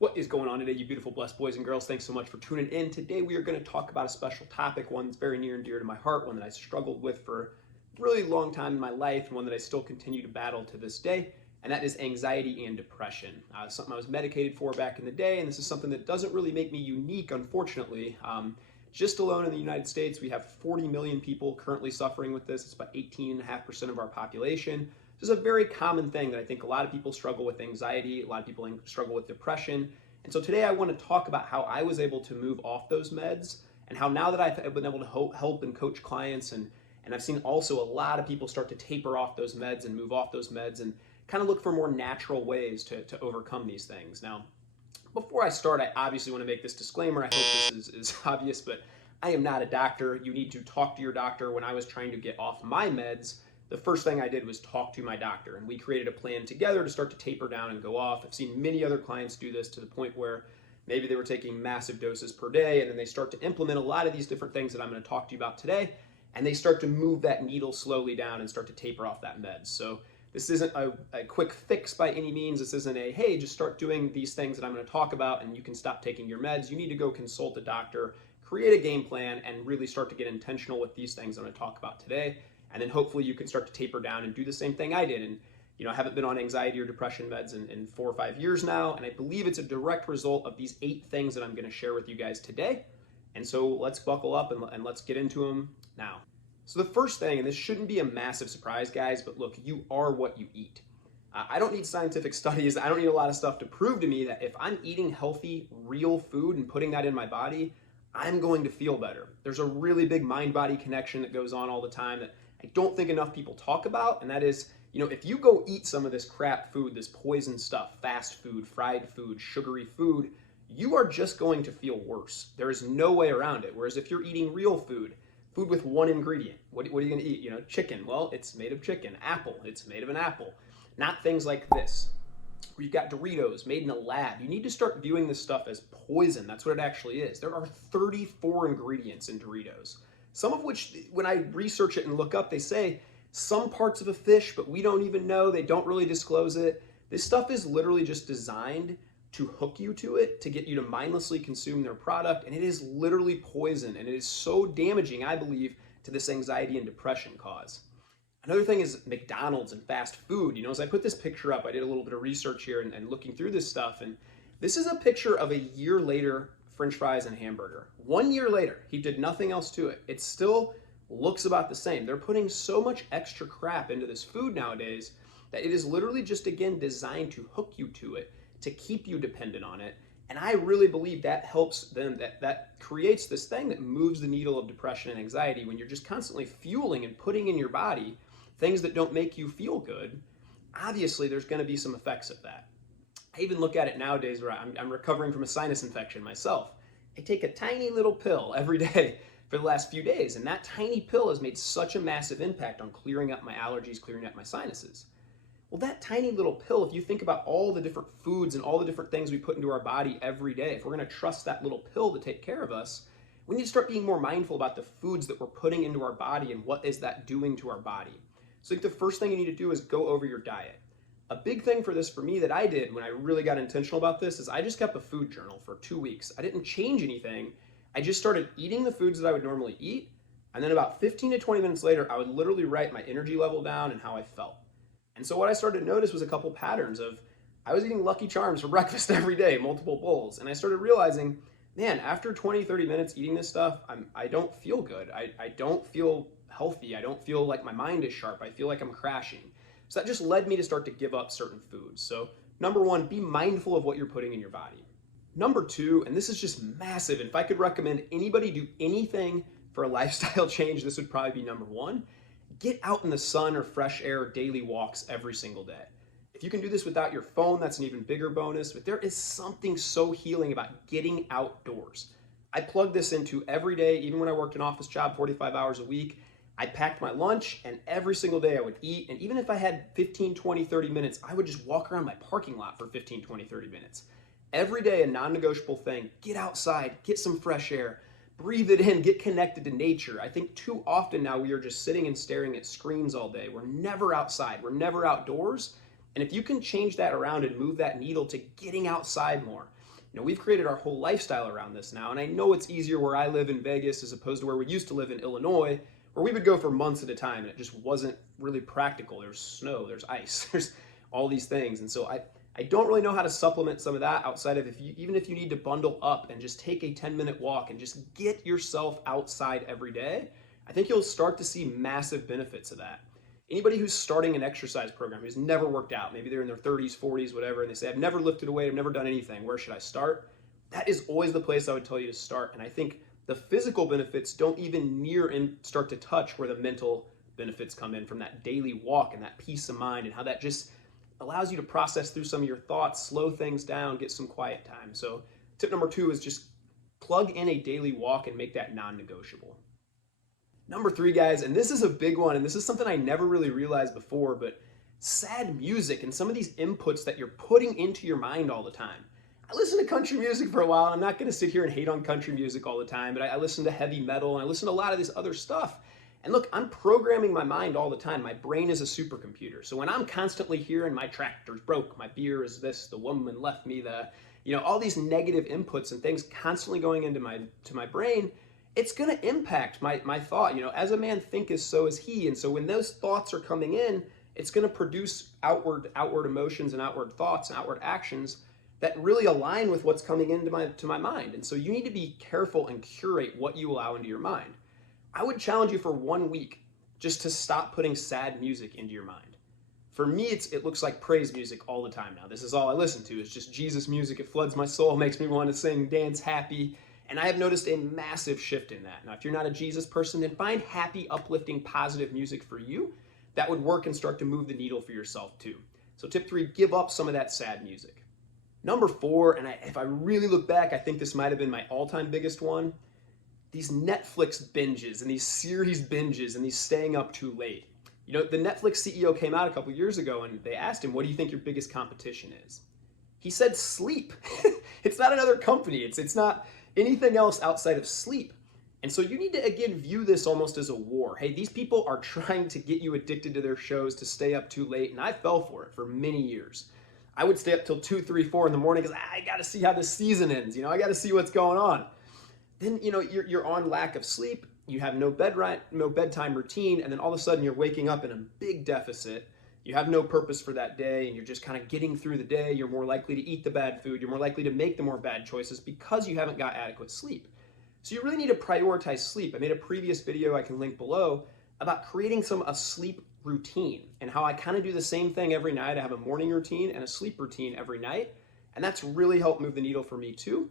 What is going on today, you beautiful, blessed boys and girls? Thanks so much for tuning in. Today we are going to talk about a special topic, one that's very near and dear to my heart, one that I struggled with for a really long time in my life, and one that I still continue to battle to this day, and that is anxiety and depression. Something I was medicated for back in the day, and this is something that doesn't really make me unique, unfortunately. Just alone in the United States, we have 40 million people currently suffering with this. It's about 18.5% of our population. This is a very common thing that I think a lot of people struggle with anxiety, a lot of people struggle with depression. And so today I want to talk about how I was able to move off those meds and how now that I've been able to help and coach clients and I've seen also a lot of people start to taper off those meds and move off those meds and kind of look for more natural ways to overcome these things. Now, before I start, I obviously want to make this disclaimer. I hope this is obvious, but I am not a doctor. You need to talk to your doctor. When I was trying to get off my meds, the first thing I did was talk to my doctor, and we created a plan together to start to taper down and go off. I've seen many other clients do this to the point where maybe they were taking massive doses per day, and then they start to implement a lot of these different things that I'm going to talk to you about today, and they start to move that needle slowly down and start to taper off that meds. So this isn't a quick fix by any means. This isn't a, hey, just start doing these things that I'm going to talk about and you can stop taking your meds. You need to go consult a doctor, create a game plan, and really start to get intentional with these things I'm going to talk about today. And then hopefully you can start to taper down and do the same thing I did. And I haven't been on anxiety or depression meds in 4 or 5 years now, and I believe it's a direct result of these 8 things that I'm going to share with you guys today. And so let's buckle up and let's get into them now. So the first thing, and this shouldn't be a massive surprise, guys, but look, you are what you eat. I don't need scientific studies. I don't need a lot of stuff to prove to me that if I'm eating healthy, real food and putting that in my body, I'm going to feel better. There's a really big mind-body connection that goes on all the time that I don't think enough people talk about, and that is, if you go eat some of this crap food, this poison stuff, fast food, fried food, sugary food, you are just going to feel worse. There is no way around it. Whereas if you're eating real food with one ingredient, what are you going to eat? Chicken, well, it's made of chicken. Apple, it's made of an apple. Not things like this. We've got Doritos made in a lab. You need to start viewing this stuff as poison. That's what it actually is. There are 34 ingredients in Doritos. Some of which, when I research it and look up, they say some parts of a fish, but we don't even know. They don't really disclose it. This stuff is literally just designed to hook you to it, to get you to mindlessly consume their product, and it is literally poison, and it is so damaging, I believe, to this anxiety and depression cause. Another thing is McDonald's and fast food. As I put this picture up, I did a little bit of research here and looking through this stuff, and this is a picture of a year later French fries and hamburger. 1 year later, he did nothing else to it. It still looks about the same. They're putting so much extra crap into this food nowadays that it is literally just, again, designed to hook you to it, to keep you dependent on it. And I really believe that helps them, that creates this thing that moves the needle of depression and anxiety when you're just constantly fueling and putting in your body things that don't make you feel good. Obviously, there's going to be some effects of that. I even look at it nowadays where I'm recovering from a sinus infection myself. I take a tiny little pill every day for the last few days, and that tiny pill has made such a massive impact on clearing up my allergies, clearing up my sinuses. Well, that tiny little pill, if you think about all the different foods and all the different things we put into our body every day, if we're going to trust that little pill to take care of us, we need to start being more mindful about the foods that we're putting into our body and what is that doing to our body. So I think the first thing you need to do is go over your diet. A big thing for me that I did when I really got intentional about this is I just kept a food journal for 2 weeks. I didn't change anything. I just started eating the foods that I would normally eat. And then about 15 to 20 minutes later, I would literally write my energy level down and how I felt. And so what I started to notice was a couple patterns of, I was eating Lucky Charms for breakfast every day, multiple bowls. And I started realizing, man, after 20, 30 minutes eating this stuff, I don't feel good. I don't feel healthy. I don't feel like my mind is sharp. I feel like I'm crashing. So that just led me to start to give up certain foods. So number 1, be mindful of what you're putting in your body. Number 2, and this is just massive, and if I could recommend anybody do anything for a lifestyle change, this would probably be number 1. Get out in the sun or fresh air or daily walks every single day. If you can do this without your phone, that's an even bigger bonus, but there is something so healing about getting outdoors. I plug this into every day, even when I worked an office job 45 hours a week. I packed my lunch, and every single day I would eat, and even if I had 15, 20, 30 minutes, I would just walk around my parking lot for 15, 20, 30 minutes. Every day, a non-negotiable thing. Get outside, get some fresh air, breathe it in, get connected to nature. I think too often now we are just sitting and staring at screens all day. We're never outside, we're never outdoors, and if you can change that around and move that needle to getting outside more, we've created our whole lifestyle around this now. And I know it's easier where I live in Vegas as opposed to where we used to live in Illinois, where we would go for months at a time and it just wasn't really practical. There's snow, there's ice, there's all these things. And so I don't really know how to supplement some of that outside of even if you need to bundle up and just take a 10-minute walk and just get yourself outside every day. I think you'll start to see massive benefits of that. Anybody who's starting an exercise program who's never worked out, maybe they're in their 30s, 40s, whatever, and they say, I've never lifted a weight, I've never done anything, where should I start? That is always the place I would tell you to start. And I think the physical benefits don't even near and start to touch where the mental benefits come in from that daily walk and that peace of mind and how that just allows you to process through some of your thoughts, slow things down, get some quiet time. So tip number 2 is just plug in a daily walk and make that non-negotiable. Number 3, guys, and this is a big one, and this is something I never really realized before, but sad music and some of these inputs that you're putting into your mind all the time. I listened to country music for a while. I'm not going to sit here and hate on country music all the time, but I listen to heavy metal and I listen to a lot of this other stuff. And look, I'm programming my mind all the time. My brain is a supercomputer. So when I'm constantly hearing my tractor's broke, my beer is this, the woman left me, all these negative inputs and things constantly going into my brain, it's going to impact my thought. As a man thinketh, so is he. And so when those thoughts are coming in, it's going to produce outward emotions and outward thoughts and outward actions that really align with what's coming into my mind. And so you need to be careful and curate what you allow into your mind. I would challenge you for 1 week just to stop putting sad music into your mind. For me, it looks like praise music all the time now. This is all I listen to. It's just Jesus music. It floods my soul, makes me want to sing, dance, happy. And I have noticed a massive shift in that. Now, if you're not a Jesus person, then find happy, uplifting, positive music for you. That would work and start to move the needle for yourself too. So tip 3, give up some of that sad music. Number 4, and if I really look back, I think this might have been my all-time biggest one, these Netflix binges and these series binges and these staying up too late. The Netflix CEO came out a couple years ago and they asked him, what do you think your biggest competition is? He said sleep. It's not another company. It's not anything else outside of sleep. And so you need to, again, view this almost as a war. Hey, these people are trying to get you addicted to their shows to stay up too late. And I fell for it for many years. I would stay up till 2, 3, 4 in the morning because I got to see how this season ends. I got to see what's going on. Then, you're on lack of sleep. You have no bedtime routine. And then all of a sudden you're waking up in a big deficit. You have no purpose for that day. And you're just kind of getting through the day. You're more likely to eat the bad food. You're more likely to make the more bad choices because you haven't got adequate sleep. So you really need to prioritize sleep. I made a previous video I can link below about creating a sleep routine and how I kind of do the same thing every night. I have a morning routine and a sleep routine every night. And that's really helped move the needle for me too.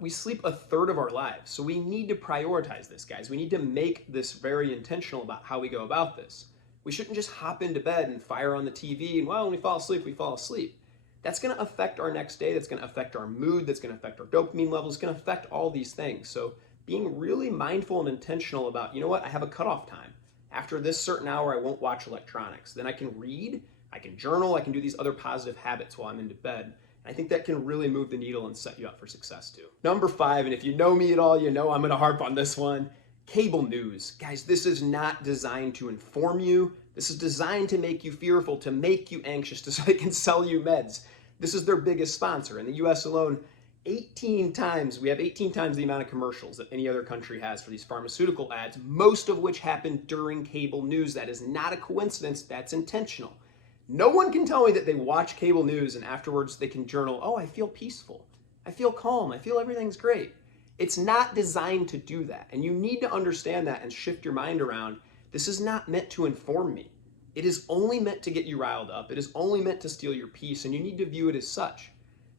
We sleep a third of our lives. So we need to prioritize this, guys. We need to make this very intentional about how we go about this. We shouldn't just hop into bed and fire on the TV and, well, when we fall asleep, we fall asleep. That's going to affect our next day. That's going to affect our mood. That's going to affect our dopamine levels. It's going to affect all these things. So being really mindful and intentional about, I have a cutoff time. After this certain hour, I won't watch electronics. Then I can read, I can journal, I can do these other positive habits while I'm into bed. I think that can really move the needle and set you up for success too. Number 5, and if you know me at all, I'm going to harp on this one, cable news. Guys, this is not designed to inform you. This is designed to make you fearful, to make you anxious, so they can sell you meds. This is their biggest sponsor. In the US alone, we have 18 times the amount of commercials that any other country has for these pharmaceutical ads, most of which happen during cable news. That is not a coincidence, that's intentional. No one can tell me that they watch cable news and afterwards they can journal, oh, I feel peaceful, I feel calm, I feel everything's great. It's not designed to do that. And you need to understand that and shift your mind around. This is not meant to inform me. It is only meant to get you riled up. It is only meant to steal your peace, and you need to view it as such.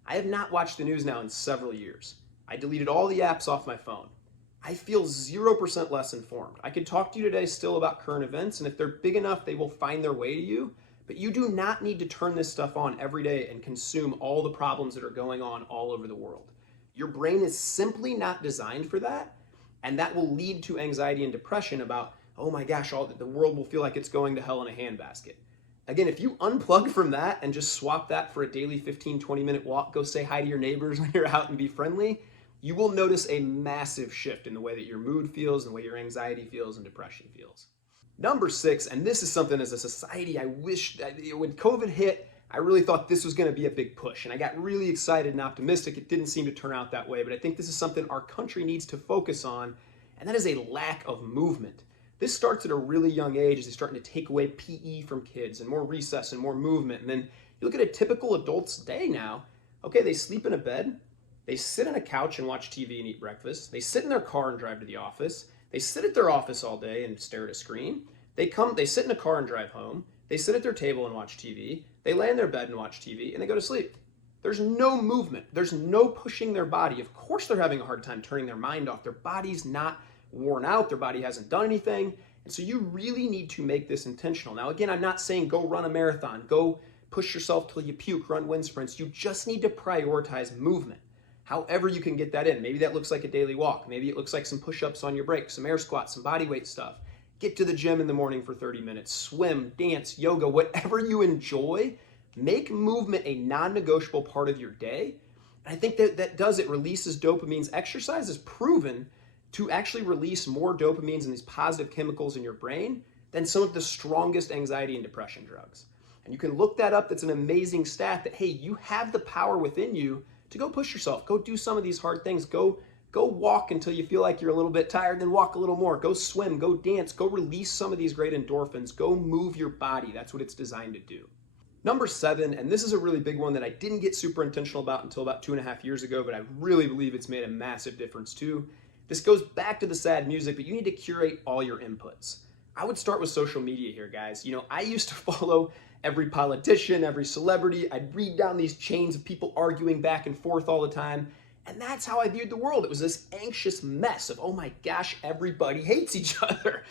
I have not watched the news now in several years. I deleted all the apps off my phone. I feel 0% less informed. I could talk to you today still about current events, and if they're big enough, they will find their way to you. But you do not need to turn this stuff on every day and consume all the problems that are going on all over the world. Your brain is simply not designed for that, and that will lead to anxiety and depression about, oh my gosh, the world will feel like it's going to hell in a handbasket. Again, if you unplug from that and just swap that for a daily 15, 20-minute walk, go say hi to your neighbors when you're out and be friendly, you will notice a massive shift in the way that your mood feels, and the way your anxiety feels and depression feels. Number 6, and this is something as a society I wish, when COVID hit, I really thought this was going to be a big push, and I got really excited and optimistic. It didn't seem to turn out that way, but I think this is something our country needs to focus on, and that is a lack of movement. This starts at a really young age as they're starting to take away PE from kids and more recess and more movement. And then you look at a typical adult's day now. Okay, they sleep in a bed, they sit on a couch and watch TV and eat breakfast, they sit in their car and drive to the office, they sit at their office all day and stare at a screen, they sit in a car and drive home, they sit at their table and watch TV, they lay in their bed and watch TV, and they go to sleep. There's no movement. There's no pushing their body. Of course they're having a hard time turning their mind off. Their body's not worn out. Their body hasn't done anything. And so you really need to make this intentional. Now, again, I'm not saying go run a marathon, go push yourself till you puke, run wind sprints. You just need to prioritize movement. However you can get that in. Maybe that looks like a daily walk. Maybe it looks like some push-ups on your break, some air squats, some body weight stuff. Get to the gym in the morning for 30 minutes, swim, dance, yoga, whatever you enjoy. Make movement a non-negotiable part of your day. And I think that does it, releases dopamines. Exercise is proven to actually release more dopamines and these positive chemicals in your brain than some of the strongest anxiety and depression drugs. And you can look that up. That's an amazing stat that, hey, you have the power within you to go push yourself, go do some of these hard things, go walk until you feel like you're a little bit tired, then walk a little more, go swim, go dance, go release some of these great endorphins, go move your body. That's what it's designed to do. Number 7, and this is a really big one that I didn't get super intentional about until about 2.5 years ago, but I really believe it's made a massive difference too. This goes back to the sad music, but you need to curate all your inputs. I would start with social media here, guys. You know, I used to follow every politician, every celebrity. I'd read down these chains of people arguing back and forth all the time. And that's how I viewed the world. It was this anxious mess of, oh my gosh, everybody hates each other.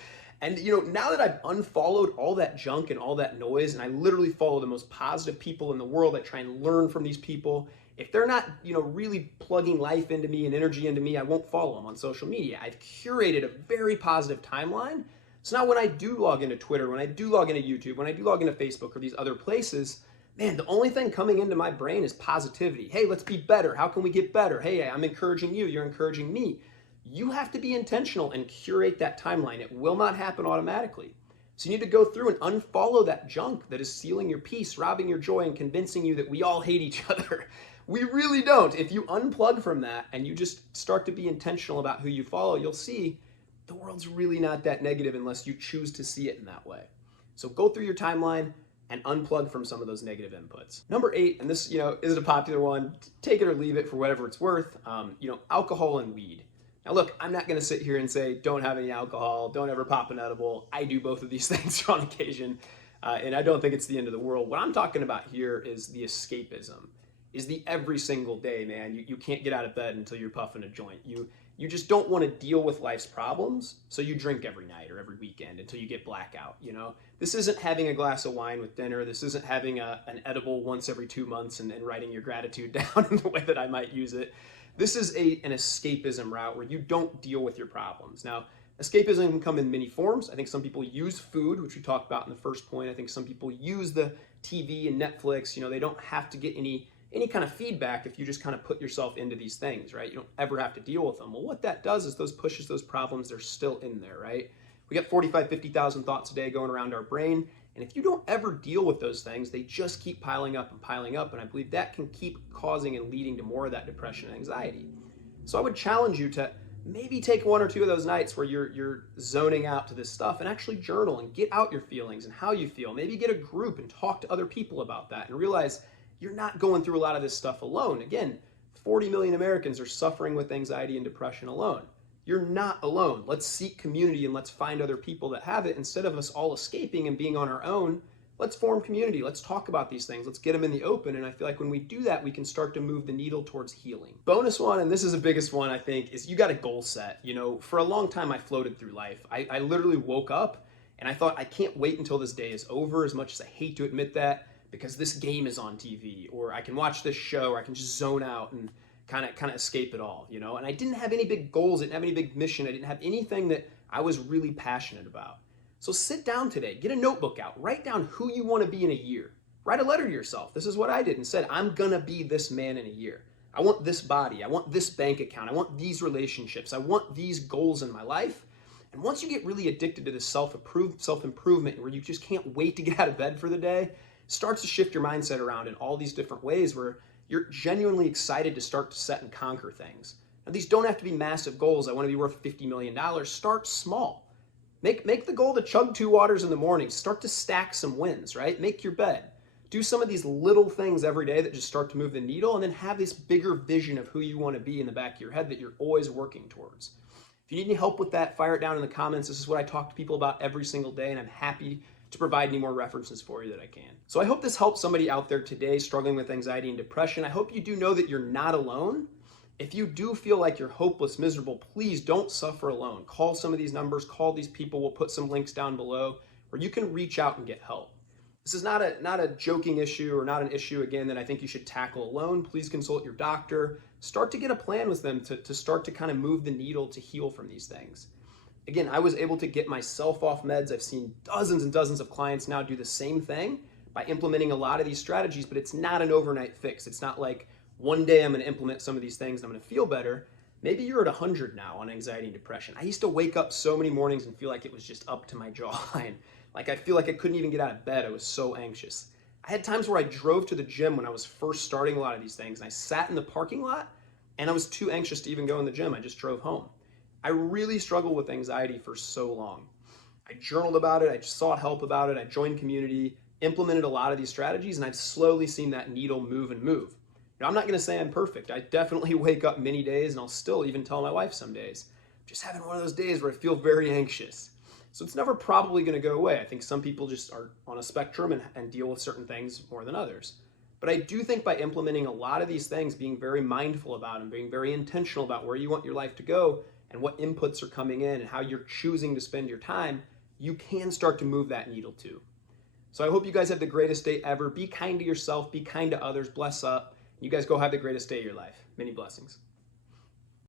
And you know, now that I've unfollowed all that junk and all that noise, and I literally follow the most positive people in the world, I try and learn from these people. If they're not, you know, really plugging life into me and energy into me, I won't follow them on social media. I've curated a very positive timeline. So now when I do log into Twitter, when I do log into YouTube, when I do log into Facebook or these other places, man, the only thing coming into my brain is positivity. Hey, let's be better. How can we get better? Hey, I'm encouraging you. You're encouraging me. You have to be intentional and curate that timeline. It will not happen automatically. So you need to go through and unfollow that junk that is stealing your peace, robbing your joy, and convincing you that we all hate each other. We really don't. If you unplug from that and you just start to be intentional about who you follow, you'll see the world's really not that negative unless you choose to see it in that way. So go through your timeline and unplug from some of those negative inputs. Number 8, and this, you know, isn't a popular one. Take it or leave it for whatever it's worth. Alcohol and weed. Now look, I'm not gonna sit here and say, don't have any alcohol, don't ever pop an edible. I do both of these things on occasion, and I don't think it's the end of the world. What I'm talking about here is the escapism, is the every single day, man. You can't get out of bed until you're puffing a joint. You just don't want to deal with life's problems, so you drink every night or every weekend until you get blackout, you know? This isn't having a glass of wine with dinner. This isn't having an edible once every 2 months and writing your gratitude down in the way that I might use it. This is an escapism route where you don't deal with your problems. Now, escapism can come in many forms. I think some people use food, which we talked about in the first point. I think some people use the TV and Netflix. You know, they don't have to get any kind of feedback if you just kind of put yourself into these things, right? You don't ever have to deal with them. Well, what that does is those pushes those problems, they're still in there, right? We got 45, 50,000 thoughts a day going around our brain. And if you don't ever deal with those things, they just keep piling up and piling up. And I believe that can keep causing and leading to more of that depression and anxiety. So I would challenge you to maybe take 1 or 2 of those nights where you're zoning out to this stuff and actually journal and get out your feelings and how you feel. Maybe get a group and talk to other people about that and realize you're not going through a lot of this stuff alone. Again, 40 million Americans are suffering with anxiety and depression alone. You're not alone. Let's seek community and let's find other people that have it. Instead of us all escaping and being on our own, let's form community. Let's talk about these things. Let's get them in the open. And I feel like when we do that, we can start to move the needle towards healing. Bonus one, and this is the biggest one, I think, is you got a goal set. You know, for a long time, I floated through life. I literally woke up and I thought, I can't wait until this day is over, as much as I hate to admit that, because this game is on TV, or I can watch this show, or I can just zone out and kind of escape it all, you know? And I didn't have any big goals, I didn't have any big mission, I didn't have anything that I was really passionate about. So sit down today, get a notebook out, write down who you want to be in a year. Write a letter to yourself. This is what I did and said, I'm gonna be this man in a year. I want this body, I want this bank account, I want these relationships, I want these goals in my life. And once you get really addicted to this self-improvement where you just can't wait to get out of bed for the day, starts to shift your mindset around in all these different ways where you're genuinely excited to start to set and conquer things. Now, these don't have to be massive goals. I want to be worth $50 million. Start small. Make the goal to chug 2 waters in the morning. Start to stack some wins, right? Make your bed. Do some of these little things every day that just start to move the needle, and then have this bigger vision of who you want to be in the back of your head that you're always working towards. If you need any help with that, fire it down in the comments. This is what I talk to people about every single day, and I'm happy to provide any more references for you that I can. So I hope this helps somebody out there today struggling with anxiety and depression. I hope you do know that you're not alone. If you do feel like you're hopeless, miserable, please don't suffer alone. Call some of these numbers, call these people. We'll put some links down below where you can reach out and get help. This is not a joking issue or not an issue, again, that I think you should tackle alone. Please consult your doctor. Start to get a plan with them to start to kind of move the needle to heal from these things. Again, I was able to get myself off meds. I've seen dozens and dozens of clients now do the same thing by implementing a lot of these strategies, but it's not an overnight fix. It's not like one day I'm going to implement some of these things and I'm going to feel better. Maybe you're at 100 now on anxiety and depression. I used to wake up so many mornings and feel like it was just up to my jawline. Like I feel like I couldn't even get out of bed. I was so anxious. I had times where I drove to the gym when I was first starting a lot of these things, and I sat in the parking lot and I was too anxious to even go in the gym. I just drove home. I really struggled with anxiety for so long. I journaled about it. I sought help about it. I joined community, implemented a lot of these strategies, and I've slowly seen that needle move and move. Now, I'm not going to say I'm perfect. I definitely wake up many days, and I'll still even tell my wife some days, I'm just having one of those days where I feel very anxious. So it's never probably going to go away. I think some people just are on a spectrum and deal with certain things more than others. But I do think by implementing a lot of these things, being very mindful about them, being very intentional about where you want your life to go and what inputs are coming in and how you're choosing to spend your time, you can start to move that needle too. So I hope you guys have the greatest day ever. Be kind to yourself, be kind to others, bless up. You guys go have the greatest day of your life. Many blessings.